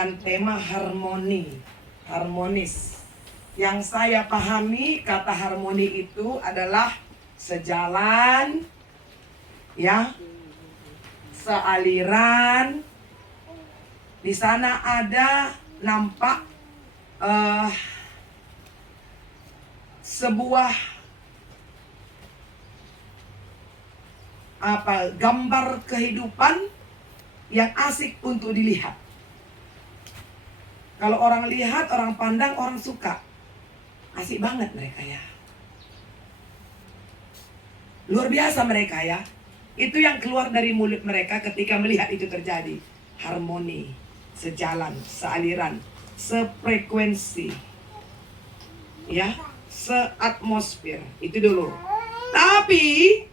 dengan tema harmoni, harmonis. Yang saya pahami kata harmoni itu adalah sejalan, ya, sealiran. Di sana ada nampak sebuah gambar kehidupan yang asik untuk dilihat. Kalau orang lihat, orang pandang, orang suka. Asik banget mereka ya. Luar biasa mereka ya. Itu yang keluar dari mulut mereka ketika melihat itu terjadi. Harmoni, sejalan, sealiran, sefrekuensi, ya, seatmosfer. Itu dulu. Tapi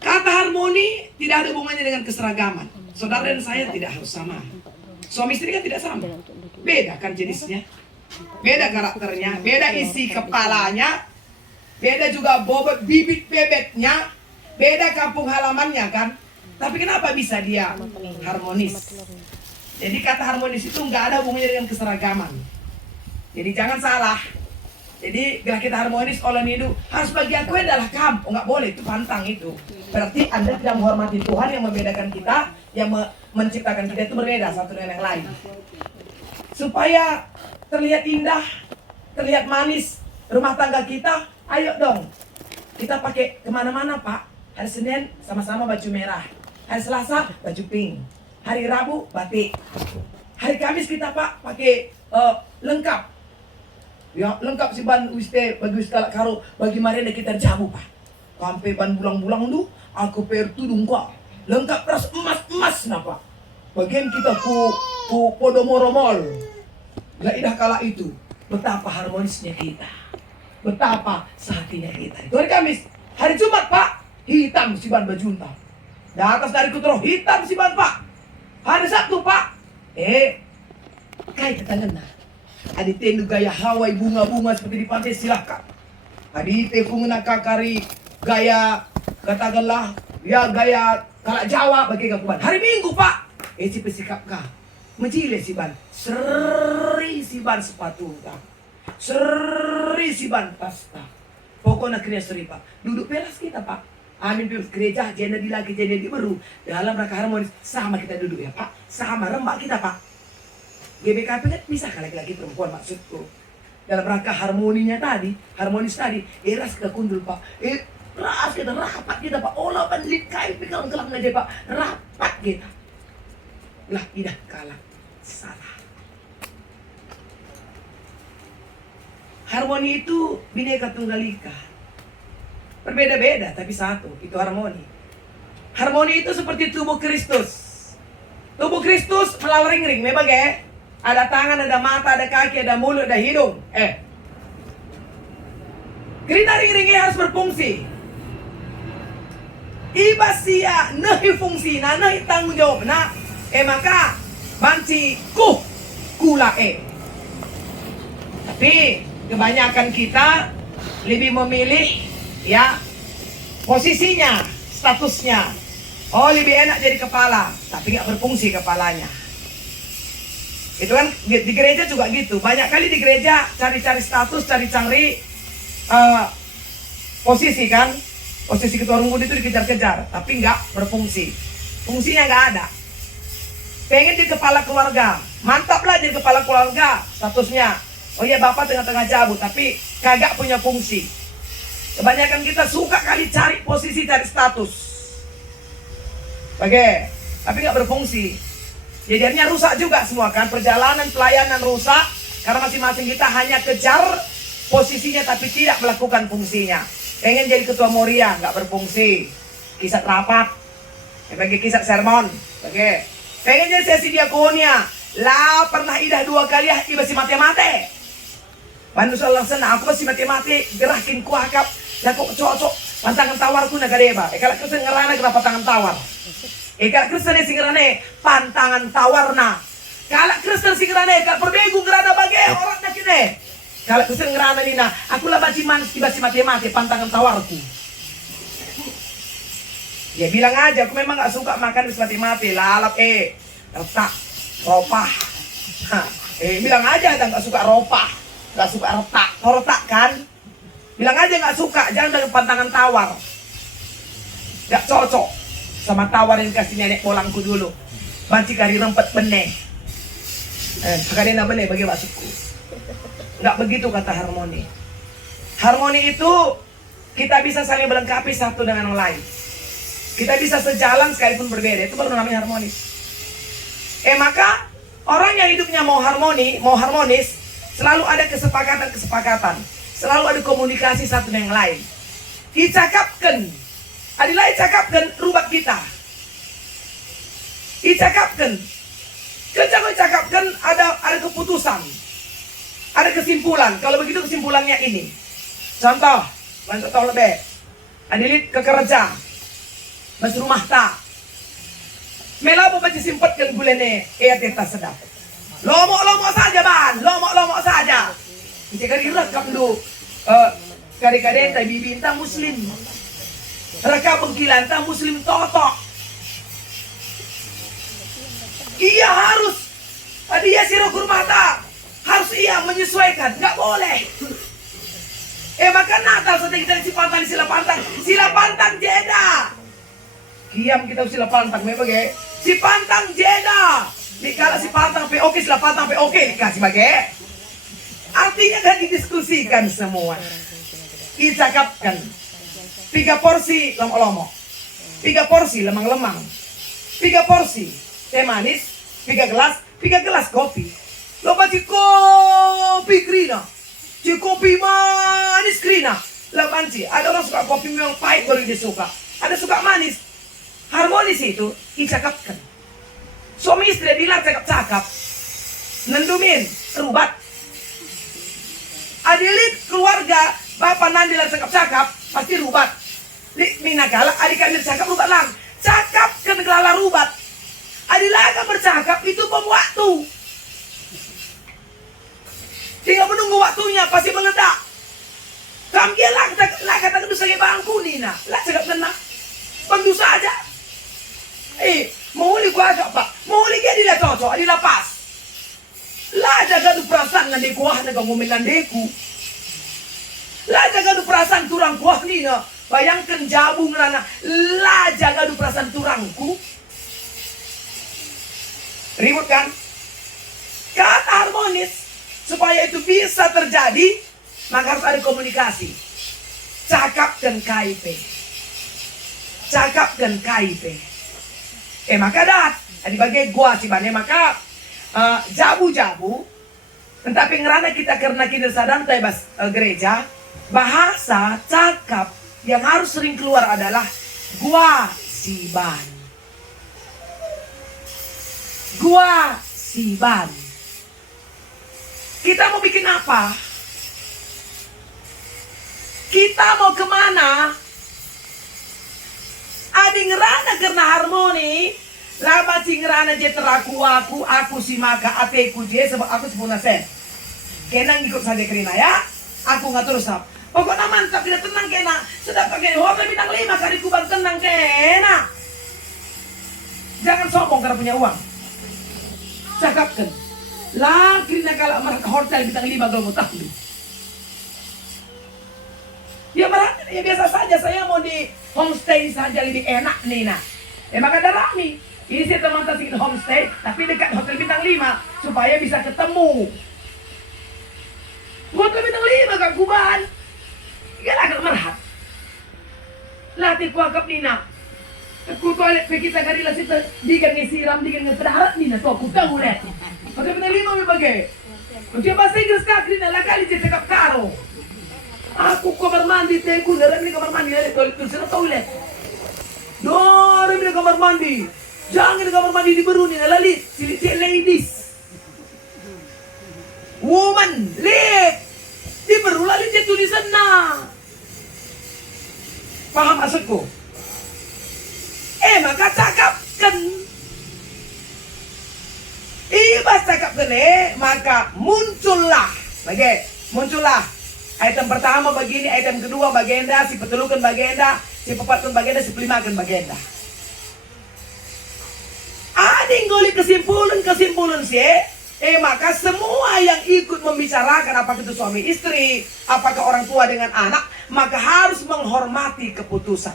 kata harmoni tidak ada hubungannya dengan keseragaman. Saudara dan saya tidak harus sama. Suami istri kan tidak sama. Beda kan jenisnya, beda karakternya, beda isi kepalanya, beda juga bobot bibit bebeknya, beda kampung halamannya kan. Tapi kenapa bisa dia harmonis? Jadi kata harmonis itu nggak ada hubungannya dengan keseragaman. Jadi jangan salah. Jadi bila kita harmonis oleh nidu harus bagi aku adalah kamu, nggak boleh, itu pantang itu. Berarti Anda tidak menghormati Tuhan yang membedakan kita, yang menciptakan kita itu berbeda satu dengan yang lain. Supaya terlihat indah, terlihat manis rumah tangga kita, ayo dong kita pakai kemana-mana Pak. Hari Senin sama-sama baju merah, hari Selasa baju pink, hari Rabu batik, hari Kamis kita Pak pakai lengkap. Ya lengkap si ban wiste bagi segala karo bagi marina kita jamu Pak. Sampai ban bulang-bulang tu aku per tudung kok. Lengkap terus emas-emas napa. Bagian kita ku Podomoro Mall. Lah idah kala itu betapa harmonisnya kita. Betapa sehatinya kita. Itu hari Kamis. Hari Jumat Pak, hitam si ban baju unta. Di atas dari kutro hitam si ban Pak. Hari Sabtu Pak, kayak ketengena. Adi tendu gaya Hawaii bunga-bunga seperti di pantai silakan. Adi tefu menakakari gaya katakanlah ya gaya kalak Jawa bagi kakuban. Hari Minggu Pak, si pesikap kah menjile si ban, seri si ban sepatu kah, seri si ban tas kah. Pokoknya kena seri Pak. Duduk pelas kita Pak. Amin pius gereja jena di lagi jena di baru dalam rangka harmonis sama kita duduk ya Pak. Sama rembak kita Pak. GBKP kan bisa laki-laki perempuan maksudku. Dalam rangka harmoninya tadi, harmonis tadi, eras kita kundul Pak. Ras kita, rapat kita Pak. Olah panlit kain pikang-kelang aja Pak. Rapat kita. Lah tidak kalah salah. Harmoni itu bineka tunggal ika. Berbeda-beda tapi satu, itu harmoni. Harmoni itu seperti tubuh Kristus. Tubuh Kristus melawan ring-ring, memang ya. Ada tangan, ada mata, ada kaki, ada mulut, ada hidung. Kita ring-ringnya harus berfungsi. Ibasia nahi fungsi, nahi tanggung jawab. Maka banci kula. Tapi kebanyakan kita lebih memilih ya posisinya, statusnya. Oh lebih enak jadi kepala, tapi nggak berfungsi kepalanya. Itu kan di gereja juga gitu. Banyak kali di gereja cari-cari status, cari-cari posisi kan. Posisi ketua rungkun itu dikejar-kejar, tapi nggak berfungsi. Fungsinya nggak ada. Pengen jadi kepala keluarga, mantap lah jadi kepala keluarga statusnya. Oh iya bapak tengah-tengah jabut, tapi kagak punya fungsi. Kebanyakan kita suka kali cari posisi, cari status. Tapi nggak berfungsi. Jadinya rusak juga semua kan. Perjalanan pelayanan rusak karena masing-masing kita hanya kejar posisinya tapi tidak melakukan fungsinya. Pengen jadi ketua Moria nggak berfungsi. Kisah rapat, bagi kisah sermon, pengen jadi sesi diakonia. Lah pernah idah 2 kali iba si mati-mati. Bantu salah sana aku masih mati-mati gerakin kuakap. Lah kok cocok pantangan tawarku nagadeba. Kalau kita ngerana kenapa tangan tawar? Kalau Kristen singrane pantangan tawarna. Kalau Kristen singrane kalau perbegu ngerana bagai orang nak ini. Kalau Kristen ngerana nina, aku lah baci manis tiba si mati-mati pantangan tawarku. Ya bilang aja, aku memang gak suka makan bis mati-mati. Lalap letak ropah Hah, bilang aja nggak suka ropa, nggak suka retak kan? Bilang aja nggak suka, jangan dengan pantangan tawar. Nggak cocok sama tawar yang kasih nenek molangku dulu. Banci kari rempet beneh. Kadena beneh bagi maksudku. Nggak begitu kata harmoni. Harmoni itu kita bisa saling melengkapi satu dengan yang lain. Kita bisa sejalan sekalipun berbeda. Itu baru namanya harmonis. Maka orang yang hidupnya mau harmonis, selalu ada kesepakatan. Selalu ada komunikasi satu dengan yang lain. Dicakapkan. Adilah cakapkan rubat kita. Dicakapkan. Kencang cakapkan ada keputusan. Ada kesimpulan. Kalau begitu kesimpulannya ini. Contoh lebih. Adilit ke kerja. Mas rumah tak. Mela baca simpatkan gulene. Teta sedap. Lomok saja ban. Lomok saja. Jika direkam dulu. Kadang-kadang tak bibinta muslim. Rekam bengkilan tak muslim totok. Ia harus. Dia sirah kurma tak. Harus ia menyesuaikan. Nggak boleh. Maka Natal saja kita sila pantang jeda. Kiam kita sila pantang memang si pantang jeda. Dikala si pantang oke, sila pantang oke dikasih bagai. Artinya kan didiskusikan semua. Dicakapkan. 3 porsi lomok-lomok. 3 porsi lemang-lemang. 3 porsi teh manis. 3 gelas kopi. Lo baca kopi krina. Ci kopi manis krina. Lah banci, ada orang suka kopi memang pahit baru dia suka. Ada suka manis. Harmonis itu dicakapkan. Suami istri bilang cakap-cakap. Nendumin, rubat. Adilit keluarga, bapak nandilah cakap-cakap, pasti rubat. Minagala, adik kami cakap rubat lang. Cakap ke negala rubat. Adilah bercakap itu bom waktu. Tinggal menunggu waktunya, pasti meledak. Kamu lah kata kedua sebagai bangku Nina. Lah cakap tenang. Pendu saja. Mau li gua agak pak. Mau li dia dila cocok, dila pas. Lah jaga tu perasaan nanti kuah naga ngomelan deku. Lah jaga tu perasaan turang kuah Nina. Bayangkan jabu ngerana. Lah jaga tu perasaan turangku. Ribut kan? Kata harmonis. Supaya itu bisa terjadi, maka harus ada komunikasi. Cakap dan KIP. Cakap dan KIP. Maka dat. Di bagian gua sih bane maka jabu-jabu. Tetapi ngerana kita karena kita sadar tebas gereja. Bahasa cakap yang harus sering keluar adalah gua siban. Gua siban. Kita mau bikin apa? Kita mau kemana? Adi ngerana karena harmoni. Lama si ngerana je teraku aku si maka ateku je sebab aku sempurna sen. Kenang ikut saja kerina ya. Aku ngatur sap. Pokoknya mantap tidak tenang kena. Sedap pakai hotel bintang 5 kali kubang tenang kena. Jangan sombong karena punya uang. Cakapkan. Lah, kira kalau mereka hotel bintang 5 kalau mau tahu. Ya biasa saja, saya mau di homestay saja lebih enak nih nah. Maka ada Rami. Ini saya teman sedikit homestay, tapi dekat hotel bintang 5 supaya bisa ketemu. Hotel bintang 5 Kak Kuban. Gak agak merhat. Latih kuakap Nina. Aku toilet kita karilah situ digan ngesiram digan ngepedarat Nina tuh aku tahu lihat. Hotel bintang 5 me bagai. Dia bahasa Inggris kak Nina lah kali dia cakap karo. Aku kamar mandi teku dalam ini kamar mandi ada toilet. Dorang di kamar mandi. Jangan di kamar mandi di beru Nina lalit. Silit ladies. Woman, lihat. Di beru lalit dia tulisan nah. Paham maksudku? Maka cakapkan. Ibas cakapkan maka muncullah. Muncullah. Item pertama begini, item kedua bagenda, si petulukan bagenda, si pepatkan bagenda, si pelimakan bagenda. Ada yang golek kesimpulan sih. Maka semua yang ikut membicarakan, apakah itu suami istri, apakah orang tua dengan anak, maka harus menghormati keputusan.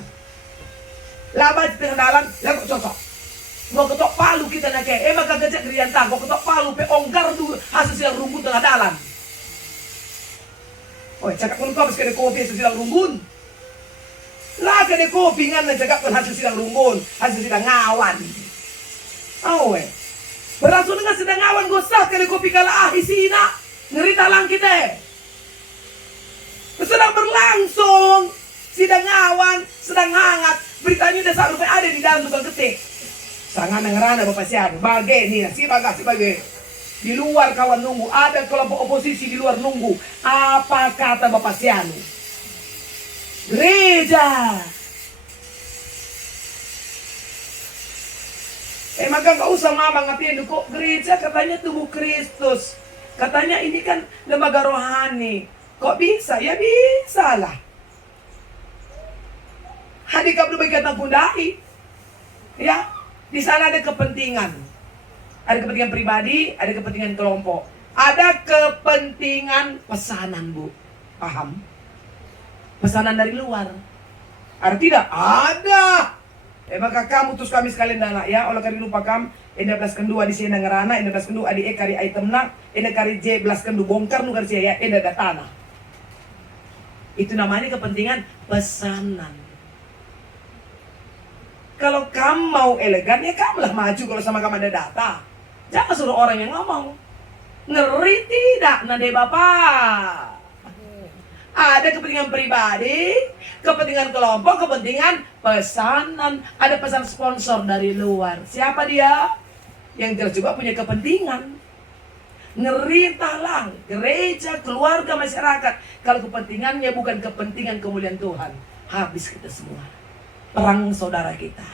Lama di tengah dalam, lah kok cocok. Mau ketok palu kita nak maka gajak gerian tang, kok ketok palu pe onggar dulu hasil silang rumbun tengah dalam. Oh, cakap pun kau sekali kopi hasil silang rumbun. Lah kena kopi ngan cakap pun hasil silang rumbun, hasil silang ngawan. Oh, berasul dengan sedang awan gosah kali kopi kala isina ngeri talang kita. Sedang berlangsung sidang awan, sedang hangat. Beritanya udah sampai ada di dalam tukang ketik. Sangat ngerana Bapak Sianu. Bagai nih, si bagai. Di luar kawan nunggu, ada kelompok oposisi di luar nunggu. Apa kata Bapak Sianu? Gereja. Maka gak usah mama ngapain kok gereja katanya tubuh Kristus. Katanya ini kan lembaga rohani. Kok bisa? Ya bisa lah. Hadir kabel bagi kata pundai. Ya, di sana ada kepentingan. Ada kepentingan pribadi, ada kepentingan kelompok. Ada kepentingan pesanan, Bu. Paham? Pesanan dari luar. Ada tidak? Ada. Maka kamu terus kami sekalian dana ya. Oleh karena lupa kam, enda belas kendua di sini ngerana, enda belas kendua adi kari item nak, enda kari J belas kendu bongkar nu kari ya, enda ada tanah. Itu namanya kepentingan pesanan. Kalau kamu mau elegan ya kamu lah maju kalau sama kamu ada data. Jangan suruh orang yang ngomong. Ngeri tidak nade Bapak. Ada kepentingan pribadi, kepentingan kelompok, kepentingan pesanan. Ada pesan sponsor dari luar. Siapa dia? Yang jelas juga punya kepentingan. Ngeri talang, gereja, keluarga, masyarakat. Kalau kepentingannya bukan kepentingan kemuliaan Tuhan, habis kita semua. Perang saudara kita.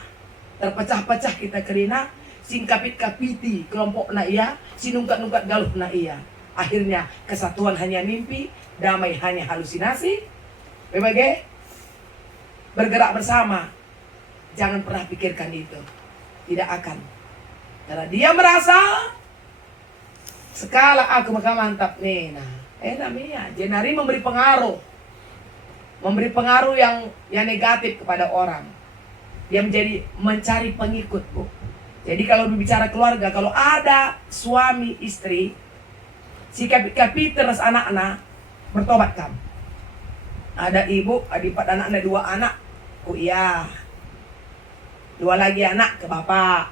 Terpecah-pecah kita kerina, singkapit-kapiti kelompok na iya, sinungkat-nungkat galuh na iya. Akhirnya kesatuan hanya mimpi, damai hanya halusinasi. Berbagai bergerak bersama. Jangan pernah pikirkan itu. Tidak akan. Karena dia merasa skala aku maka mantap nih. Nah, namanya Jenari memberi pengaruh. Memberi pengaruh yang negatif kepada orang. Dia menjadi mencari pengikut, Bu. Jadi kalau berbicara keluarga, kalau ada suami istri, si kapiter anak-anak bertobat kam. Ada ibu, ada 4 anak, ada 2 anak. Oh iya. 2 lagi anak ke bapak.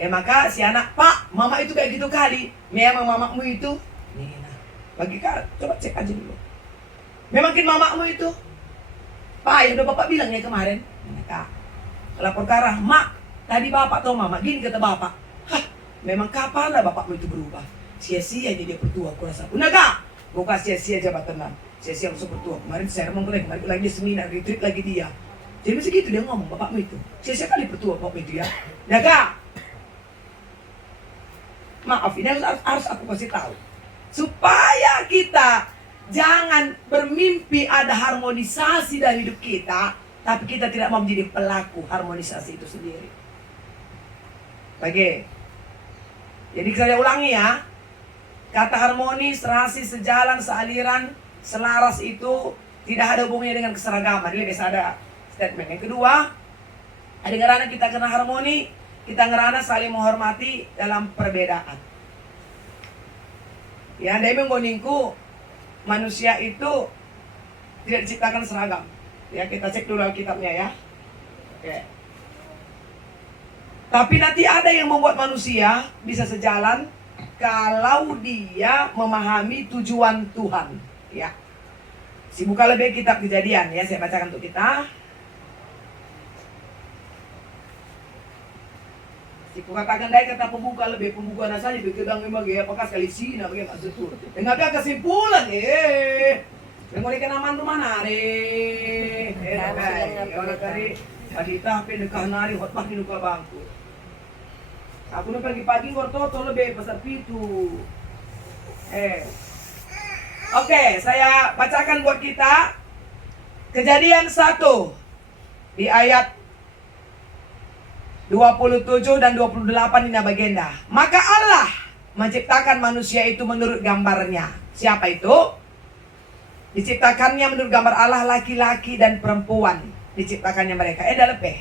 Maka si anak, Pak, mama itu kayak gitu kali. Memang mamamu itu. Nih, nah. Bagi kak, coba cek aja dulu. Memangkin mamamu itu. Pak, yang udah bapak bilang ya kemarin. Nah, kak, lapor ke arah, Mak, tadi bapak atau mama, gini kata bapak. Hah, memang kapan lah bapakmu itu berubah? Sia-sia jadi dia bertua, aku rasa. Benar kak? Bukan sia-sia jabatan. Sia-sia langsung bertua. Kemarin saya ngomong kemarin lagi dia seminar, retreat lagi dia. Jadi segitu dia ngomong, bapakmu itu. Sia-sia kali bertua bapakmu itu ya. Ya kak? Maaf, ini harus aku kasih tahu. Supaya kita jangan bermimpi ada harmonisasi dalam hidup kita, tapi kita tidak mau menjadi pelaku harmonisasi itu sendiri. Oke. Jadi saya ulangi ya. Kata harmonis, serasi, sejalan, sealiran, selaras itu tidak ada hubungannya dengan keseragaman. Ini biasa ada statement. Yang kedua, ada ngerana kita kena harmoni, kita ngerana saling menghormati dalam perbedaan. Ya, dia menggoningku manusia itu tidak diciptakan seragam. Ya, kita cek dulu Alkitabnya ya. Oke. Tapi nanti ada yang membuat manusia bisa sejalan kalau dia memahami tujuan Tuhan. Ya. Si buka lebih kitab Kejadian ya, saya bacakan untuk kita. Si katakan dai kata pembuka lebih pembukaan saja berkedang memang ya apakah sekali sini bagaimana maksud itu. Dengan kesimpulan yang boleh kena mantu mana orang kari adita pe dekah nari hot pagi nuka bangku. Aku nu pagi-pagi gortoto lebih pasar pitu. Oke, saya bacakan buat kita Kejadian 1 di ayat 27 dan 28 ini bagenda. Maka Allah menciptakan manusia itu menurut gambarnya. Siapa itu? Diciptakannya menurut gambar Allah, laki-laki dan perempuan. Diciptakannya mereka. Dah lebih.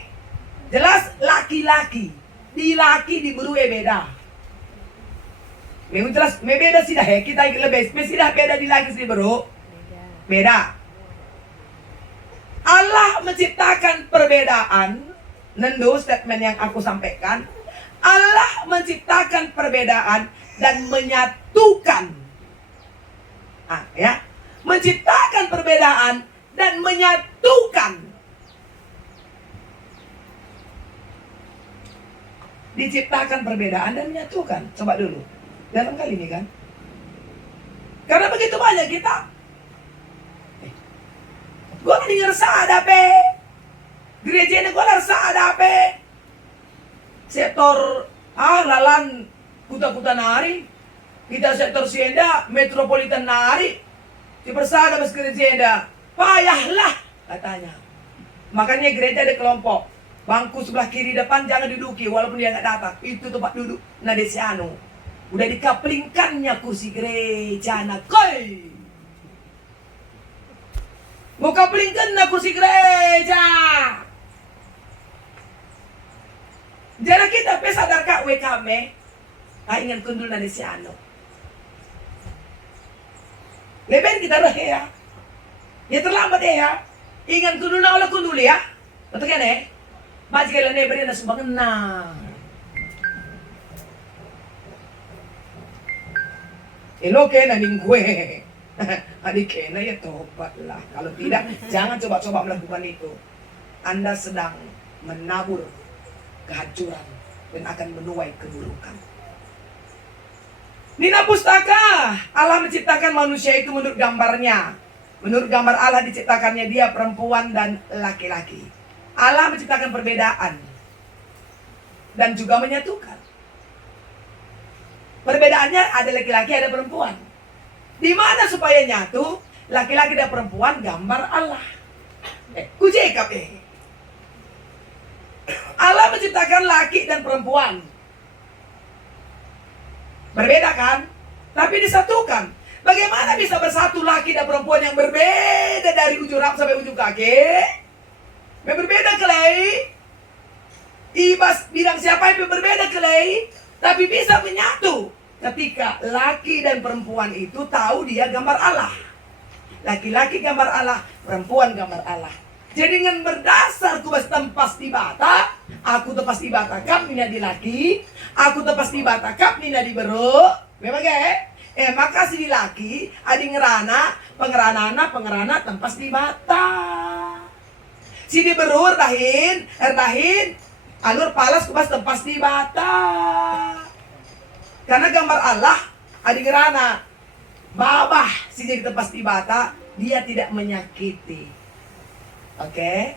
Jelas laki-laki. Di laki diburu beda. Memang jelas beda sih dah ya. Kita lebih spesifik beda di laki sih bro. Beda. Allah menciptakan perbedaan. Nendu statement yang aku sampaikan. Allah menciptakan perbedaan dan menyatukan. Ya, menciptakan perbedaan dan menyatukan. Diciptakan perbedaan dan menyatukan. Coba dulu. Dalam kali ini kan. Karena begitu banyak kita. Gue dengar ada pe. Gereja ini gue ada pe. Sektor lalan kuta-kuta nari. Kita sektor sienda metropolitan nari. Di persada mas gereja payahlah katanya. Makanya gereja ada kelompok. Bangku sebelah kiri depan jangan duduki walaupun dia nggak datang. Itu tempat duduk Nadesiano. Udah dikaplingkannya kursi gereja nak koi. Mau kaplingkan na kursi gereja. Jadi kita sadar kak we kame. Ingin kundul Nadesiano. Leben kita dah ya. Ya terlambat ya. Ingat kundul na olah kundul ya. Betul kan eh? Baca kalian beri na sumbangan na. Eloke na minggue. Adik kena ya tobatlah. Kalau tidak, jangan coba-coba melakukan itu. Anda sedang menabur kehancuran dan akan menuai keburukan. Nina Pustaka, Allah menciptakan manusia itu menurut gambarnya. Menurut gambar Allah diciptakannya dia perempuan dan laki-laki. Allah menciptakan perbedaan dan juga menyatukan. Perbedaannya ada laki-laki, ada perempuan. Di mana supaya nyatu? Laki-laki dan perempuan gambar Allah. Kujekap Allah menciptakan laki dan perempuan. Berbeda kan? Tapi disatukan. Bagaimana bisa bersatu laki dan perempuan yang berbeda dari ujung rambut sampai ujung kaki? Yang berbeda kelai. Ibas bilang siapa yang berbeda kelai, tapi bisa menyatu. Ketika laki dan perempuan itu tahu dia gambar Allah. Laki-laki gambar Allah, perempuan gambar Allah. Jadi dengan berdasar kubas tempas di bata, aku tempas di bata kap mina di laki, aku tempas di bata kap mina di beru. Memang maka si di laki, adi ngerana, pengerana tempas di bata. Si di beru erdahin, alur palas kubas tempas di bata. Karena gambar Allah, adi ngerana, babah si jadi tempas di bata, dia tidak menyakiti. Oke?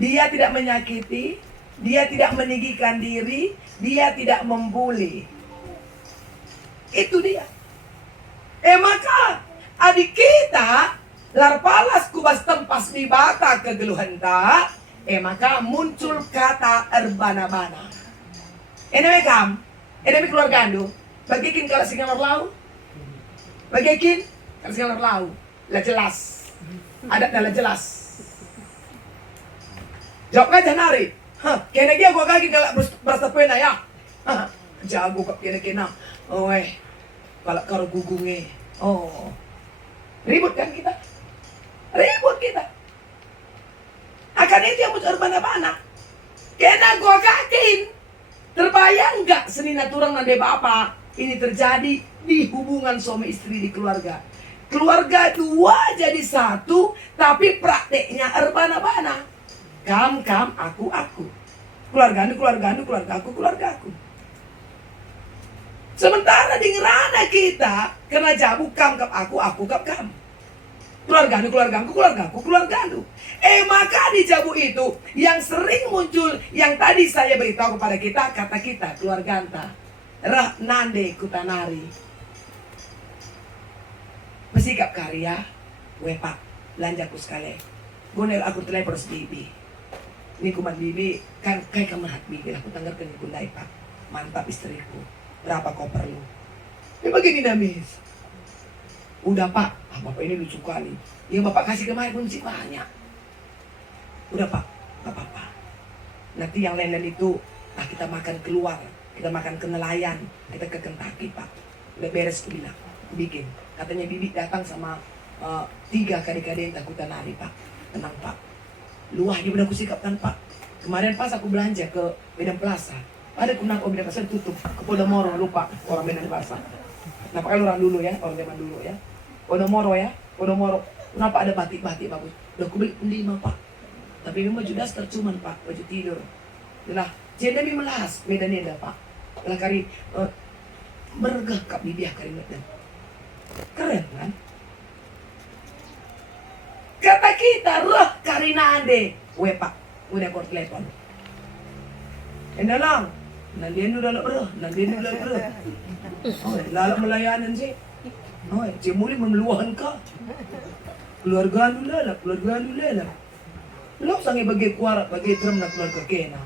Dia tidak menyakiti, dia tidak meninggikan diri, dia tidak membuli. Itu dia. Maka adik kita larpalas kubas tempas di bata kegeluhan ta, maka muncul kata erbana-bana. Kam, keluarga ando, bagikin kalau singalar lau, bagikin kalau singalar lau, lah jelas. Ada dalam jelas. Jawab aja nari. Kena dia gua kaki kalau bersepen ya. Jago kok kena. Oh kalau karo gugungnya. Oh. Ribut kan kita? Ribut kita. Akan itu yang muncul bana-bana. Kena gua kakin. Terbayang nggak seni naturang nande bapak ini terjadi di hubungan suami istri di keluarga. Keluarga dua jadi satu, tapi prakteknya erbana-bana. Kam, aku. Keluarga aku. Sementara di ngerana kita, kena jabu kam aku kam. Keluarga aku. Maka di jabu itu, yang sering muncul, yang tadi saya beritahu kepada kita, kata kita, keluarga anta. Rah nande kutanari. Mesikap karya, wepak, lanjaku sekali. Gunel aku telepon bibi. Ini kuman bibi, kan kayak kamerhat bibi, aku tanggarkan kundai pak. Mantap istriku. Berapa kau perlu? Ya begini Namis. Udah Pak, Bapak ini lucu kali. Yang Bapak kasih kemarin pun sih banyak. Udah Pak, gak apa-apa. Nanti yang lain-lain itu, kita makan keluar. Kita makan ke nelayan. Kita ke Kentucky Pak. Udah beres aku bilang. Bikin. Katanya Bibi datang sama 3 kadek-kadek yang takutan hari Pak. Tenang Pak. Luah juga udah aku sikapkan Pak. Kemarin pas aku belanja ke Medan Plaza. Ada kunang Medan Plaza tutup. Ke Podomoro lupa orang Medan Plaza. Nah pakai orang dulu ya, orang zaman dulu ya. Podomoro ya, Podomoro. Kenapa ada batik-batik bagus? Udah aku beli 5 Pak. Tapi memang baju daster cuman Pak, baju tidur. Nah, jadi mi melas Medan ini Pak. Lah kari bergah kap di biah kari Medan. Keren kan? Kata kita, roh karina ande. We Pak, udah kor telepon. Endalang, nandian udah bro, nandian udah bro. Oh, lalak melayanan sih. Oh, cemuli memeluahan ka. Keluarga dulu lah, keluarga dulu lah. Lo sange bagi kuara, bagi drum na keluarga kena.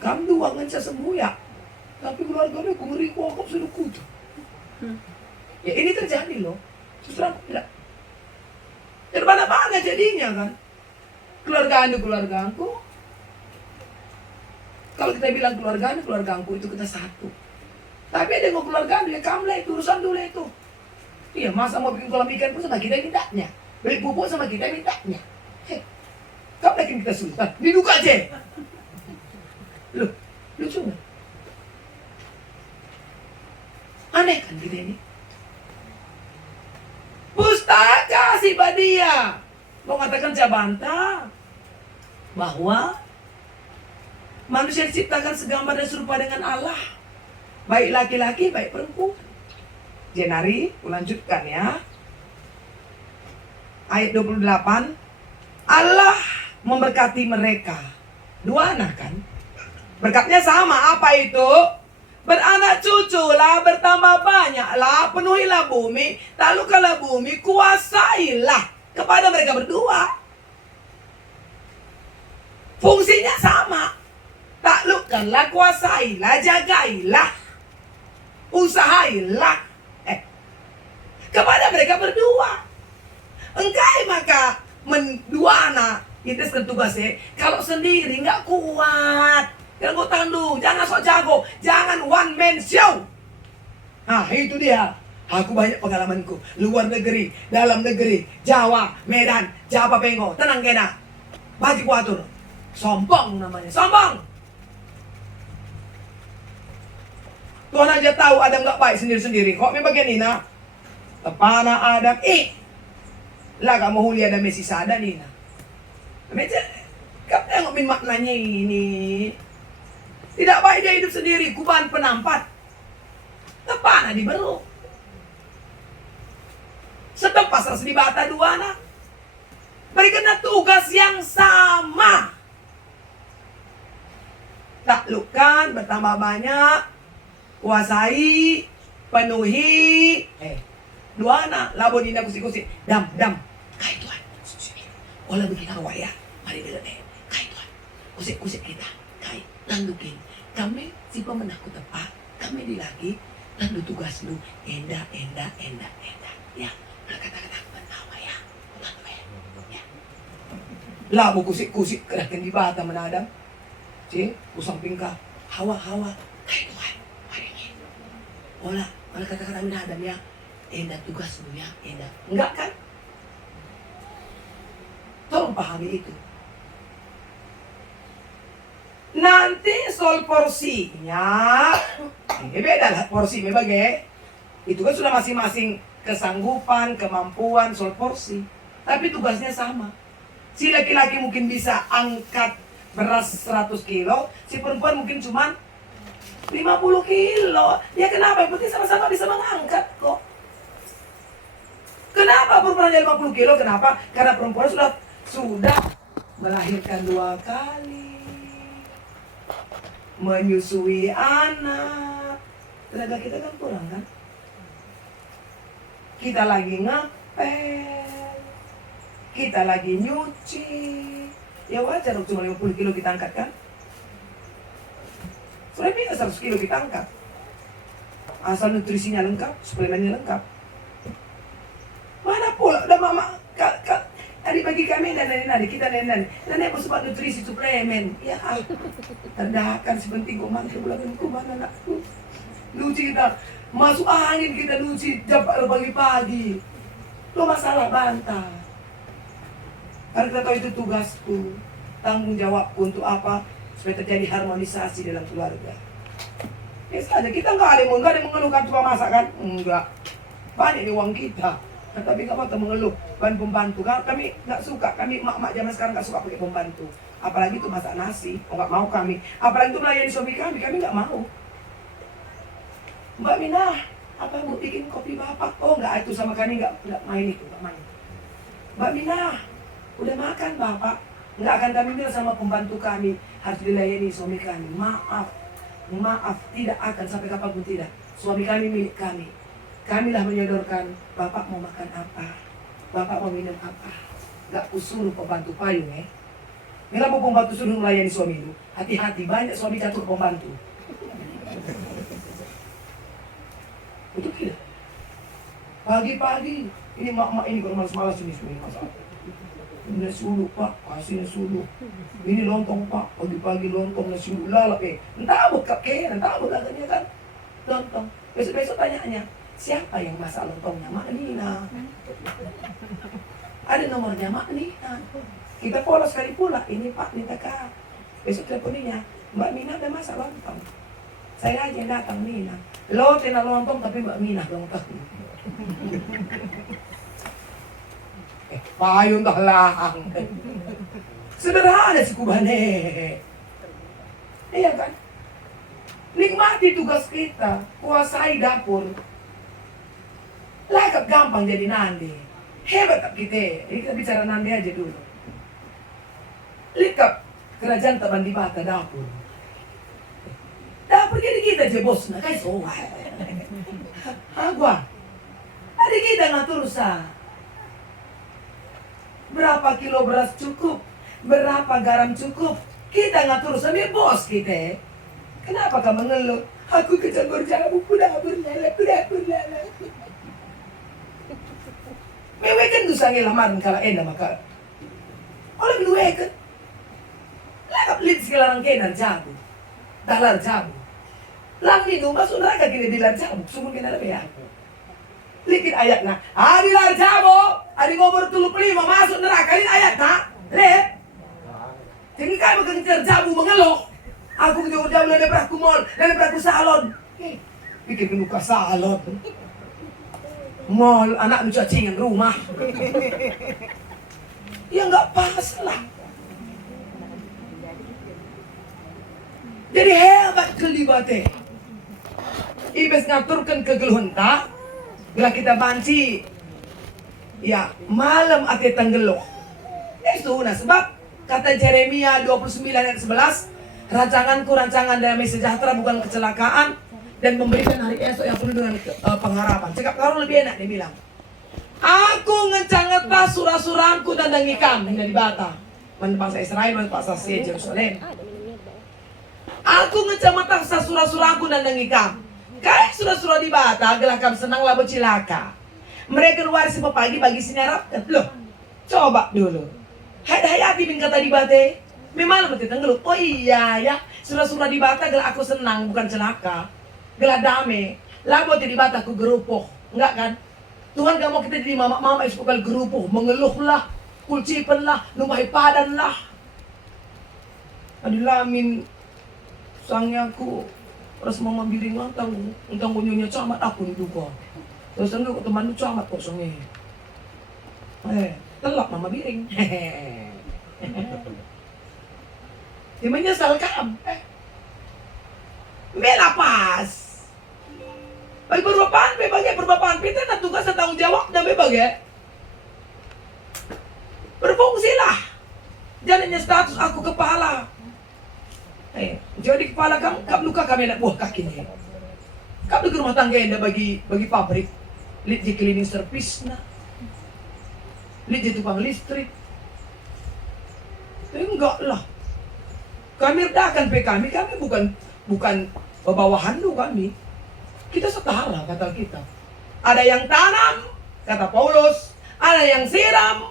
Kamu dua nganca sembuya. Tapi keluarga aku ngeri aku sudah kutu. Ya ini terjadi loh. Justru aku bilang. Terbana-bana jadinya kan. Keluarga aku. Kalau kita bilang keluarga aku itu kita satu. Tapi ada yang keluarga ya kamu lah itu urusan dulu itu. Iya masa mau bikin kolam ikan pun sama kita mintanya. Beli pupuk sama kita mintanya. Hei, kamu bikin kita sultan. Diduka aja. Loh, lucu nggak? Aneh kan kita ini. Pustaka si Badia mau katakan Cabanta bahwa manusia diciptakan segambar dan serupa dengan Allah, baik laki-laki baik perempuan. Jenari, ulanjutkan ya. Ayat 28, Allah memberkati mereka. 2 anak kan? Berkatnya sama, apa itu? Beranak cuculah, bertambah banyaklah, penuhilah bumi, taklukkanlah bumi, kuasailah kepada mereka berdua. Fungsinya sama. Taklukkanlah, kuasailah, jagailah, usahailah kepada mereka berdua. Engkai maka dua anak itu tugasnya. Kalau sendiri nggak kuat. Jangan kau tandu, jangan sok jago, jangan one man show. Nah itu dia. Aku banyak pengalamanku. Luar negeri, dalam negeri, Jawa, Medan, Java Pengo, tenang kena. Bagi kuatur. Sombong namanya, sombong. Tuhan aja tahu Adam nggak baik sendiri-sendiri. Kok memang begini nak? Tepana Adam, lah kamu huli ada Messi sada nih nak. Macam, kamu tengok min maknanya ini. Tidak baik dia hidup sendiri, kuban penampat. Tepana di beru. Sedang pasal di bata 2 anak. Berikan tugas yang sama. Taklukkan, bertambah banyak, kuasai, penuhi. 2 anak, labon indah kusik-kusik. Dam. Kai Tuhan. Olah begini awak ya. Mari dulu Kai Tuhan. Kusik-kusik kita. Kai, landukin. Kami si pemenang ku tepat. Kami di lagi. Landu tugas lu. Enda. Ya. Kata-kata menawa ya. Ya. Labu kusik-kusik. Kerahkan di bata menadam. Kusang pingka. Hawa. Kai Tuhan. Mari ni. Olah kata-kata menadam ya. Enda tugas lu ya, Enda. Enggak kan? Tolong pahami itu. Nanti soal porsinya, ini beda lah porsi, memang itu kan sudah masing-masing kesanggupan, kemampuan, soal porsi. Tapi tugasnya sama. Si laki-laki mungkin bisa angkat beras 100 kilo, si perempuan mungkin cuma 50 kilo. Ya kenapa? Yang penting sama-sama bisa mengangkat kok. Kenapa perempuan 50 kilo? Kenapa? Karena perempuan sudah melahirkan 2 kali, menyusui anak. Tenaga kita kan kurang kan? Kita lagi ngepel, kita lagi nyuci. Ya wajar cuma 50 kilo kita angkat kan? Soalnya bisa 100 kilo kita angkat. Asal nutrisinya lengkap, suplemennya lengkap. Mana pula, udah mama, tadi bagi kami dan nenek kita nenek mau sebab nutrisi suplemen. Ya, terdakan sebenting kumantu bulan kumana nak. Luci kita, masuk angin kita luci, jam pagi-pagi. Lo masalah bantah. Karena kita tahu itu tugasku, tanggung jawabku untuk apa? Supaya terjadi harmonisasi dalam keluarga. Ya saja, kita nggak ada yang mengeluhkan tukang masak kan? Enggak. Banyak di uang kita. Nah, tapi nggak mau mengeluh. Bahan pembantu. Kami nggak suka. Kami mak-mak zaman sekarang nggak suka pakai pembantu. Apalagi itu masak nasi. Oh nggak mau kami. Apalagi itu melayani suami kami. Kami nggak mau. Mbak Minah, apa mau bikin kopi bapak? Oh nggak, itu sama kami nggak main itu. Nggak main. Mbak Minah, udah makan bapak? Nggak akan kami bilang sama pembantu kami. Harus dilayani suami kami. Maaf, tidak akan sampai kapanpun tidak. Suami kami milik kami. Kamilah menyodorkan, bapak mau makan apa, bapak mau minum apa. Gak kusuruh pembantu payung ya. Bila mau pembantu suruh melayani suami itu, hati-hati, banyak suami jatuh pembantu. Betul tidak? Pagi-pagi, ini mak-mak ini kalau malas-malas ini masalah. Ini nasi uduk pak, kasih nasi uduk. Ini lontong pak, pagi-pagi lontong nasi uduk lalap entah abut kak entah abut laganya kan. Lontong, besok-besok tanyanya, siapa yang masak lontongnya? Mak Nina. Ada nomornya Mak Nina. Kita polos sekali pula, ini pak, ini kak. Besok telefoninya, Mbak Mina ada masak lontong. Saya aja yang datang Nina. Lo tina lontong tapi Mbak Mina lontong. Payung dah lahang. Sederhana sih kubane. Iya kan? Nikmati tugas kita, kuasai dapur. Lagap gampang jadi nandi. Hebat tak kita. Ini kita bicara nandi aja dulu. Likap kerajaan taban di bata dapur. Dapur jadi kita aja bosnya, kayak soal. Agua. Ada kita ngatur sah. Berapa kilo beras cukup, berapa garam cukup, kita ngatur sambil bos kita. Kenapa kamu mengeluh? Aku kecampur jamu, kuda berlala. Mewe kan dosa ngelaman kalau enak maka. Oleh mewe kan, lagap lid sekarang kenan jamu, dalar jamu. Lang minum masuk neraka kini dilar jamu, sungguh kena lebih aku. Likit ayatnya, adilar jamu, adi ngomor 35 masuk neraka, ini ayatnya, lihat. Jadi kami kejar jamu mengeluh. Aku kejar jamu daripada aku mall, daripada aku salon. Pikir kenuka salon. Mall, anak nu cacingan rumah. Ya nggak pas lah. Jadi hebat kelibatnya. Ibes ngaturkan kegeluhan tak. Bila kita banci, ya malam ate tenggeluh. Itu nah sebab kata Jeremia 29 ayat 11, rancanganku rancangan damai sejahtera bukan kecelakaan dan memberikan hari esok yang penuh dengan pengharapan. Cakap karo lebih enak dia bilang. Aku ngecangetah surah-surahku dan dengikam dari bata. Bangsa Israel, bangsa Yerusalem. Aku ngecangetah surah-surahku dan dengikam. Kayak surah-surah di bata, gelakam senang labo cilaka. Mereka keluar si pagi bagi sinar. Loh, coba dulu. Hayati bin kata di bata. Memang betul tenggelam. Oh iya ya, surah-surah di bata gelak aku senang bukan celaka. Gelak damai. Labo di bata aku gerupuh. Enggak kan? Tuhan gak mau kita jadi mama-mama isukal gerupuh, mengeluhlah, kulcipenlah, lumai padanlah. Adilamin sangyaku. Terus mama biring ngantang, entang nyonya camat aku nih duka. Terus enggak teman lu camat kok songe. Telak mama biring. Dia menyesal kam. Bela pas. Bagi berbapaan, kita nak tugas dan tanggung jawab dan bebagai. Berfungsilah. Jangannya status aku kepala. Jadi kepala kamu luka kami anak buah kakinya. Kamu ke rumah tangga yang bagi pabrik. Lihat di cleaning service nah. Lihat di tukang listrik. Enggak lah. Kami redakan kami bukan bawahan lu kami. Kita setara, kata kita. Ada yang tanam, kata Paulus. Ada yang siram.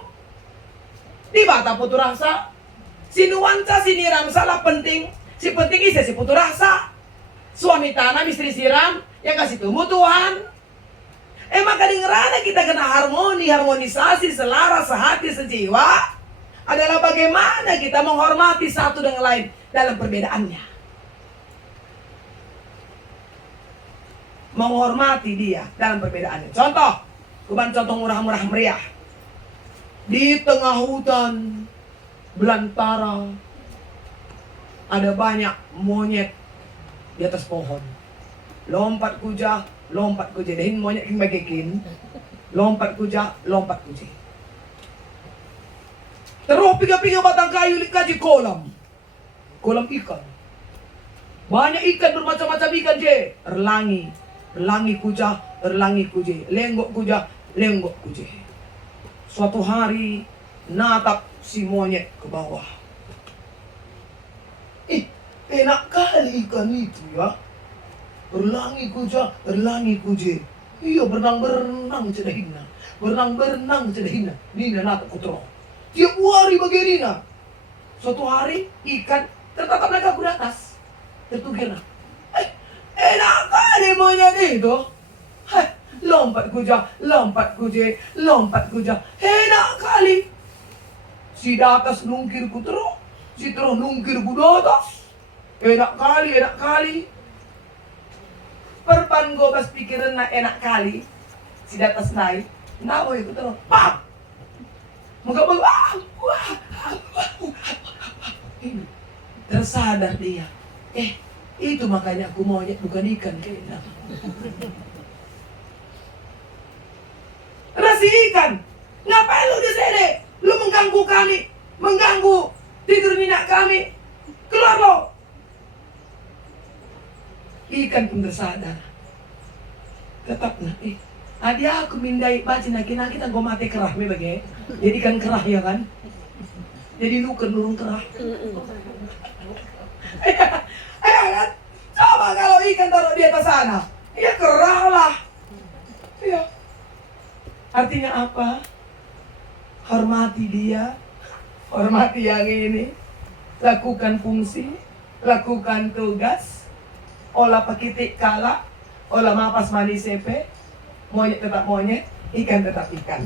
Di bata putu rasa. Si nuansa, si niram, salah penting. Si penting isi si putu rasa. Suami tanam, istri siram. Yang kasih tumbuh Tuhan. Maka dengerana kita kena harmoni, harmonisasi, selaras, sehati, sejiwa. Adalah bagaimana kita menghormati satu dengan lain dalam perbedaannya. Menghormati dia dalam perbedaannya. Contoh, kuban contoh murah-murah meriah. Di tengah hutan belantara ada banyak monyet di atas pohon. Lompat kuja, lompat kuja. Dahin monyet yang bagikin. Lompat kuja, lompat kuja. Terus piga-piga batang kayu kaji kolam. Kolam ikan. Banyak ikan bermacam-macam ikan je. Erlangi. Erlangi kuja, erlangi kuje. Lenggok kuja, lenggok kuje. Suatu hari natap si monyet ke bawah. Enak kali ikan itu ya. Erlangi kuja, erlangi kuje. Iya berenang-berenang cedahina. Berenang-berenang cedahina. Nina natap kutro. Tiap hari begini. Suatu hari ikan tertatap naik aku di atas. Tertukir. Enak kali monyet itu. Lompat kuja, lompat kuje, lompat kuja. Enak kali. Si di atas nungkir ku terus. Si terus nungkir ku di atas. Enak kali, enak kali. Perpan gobas pikiran na enak kali. Si di atas naik. Nawa itu terus. Pap! Muka bagus. Tersadar dia. Itu makanya aku monyet bukan ikan kayaknya. Rasi ikan. Ngapain lu di sini? Lu mengganggu kami. Mengganggu tidur nyenyak kami. Keluar lo. Ikan pun tersadar. Tetap nah. Dia aku mindai baca naki kita gue mati kerah me bagai. Jadi kan kerah ya kan? Jadi lu nurung kerah. Kan? Coba kalau ikan taruh di atas sana, ya kerah lah. Ya. Artinya apa? Hormati dia, hormati yang ini, lakukan fungsi, lakukan tugas, olah pakitik kala, olah mapas manis sepe. Monyet tetap monyet, ikan tetap ikan.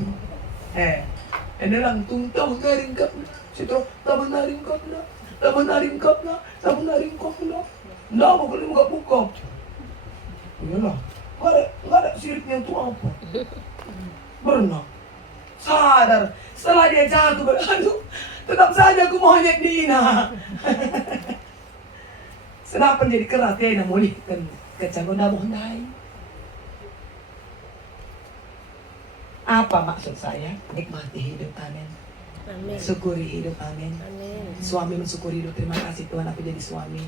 Ini lang tungtong garing kap na. Sito, taman naring kap na. Taman naring kap na. Taman naring kap na. Nggak mau kalau nggak buka. Iyalah, nggak ada siripnya itu apa. Berenang. Sadar, setelah dia jatuh, aduh, tetap saja aku monyet Nina. Kenapa jadi kerat ya, monyet kan kecanggung dah mohonai. Apa maksud saya? Nikmati hidup, amin. Amin. Syukuri hidup, amin. Amin. Suami mensyukuri hidup, terima kasih Tuhan aku jadi suami.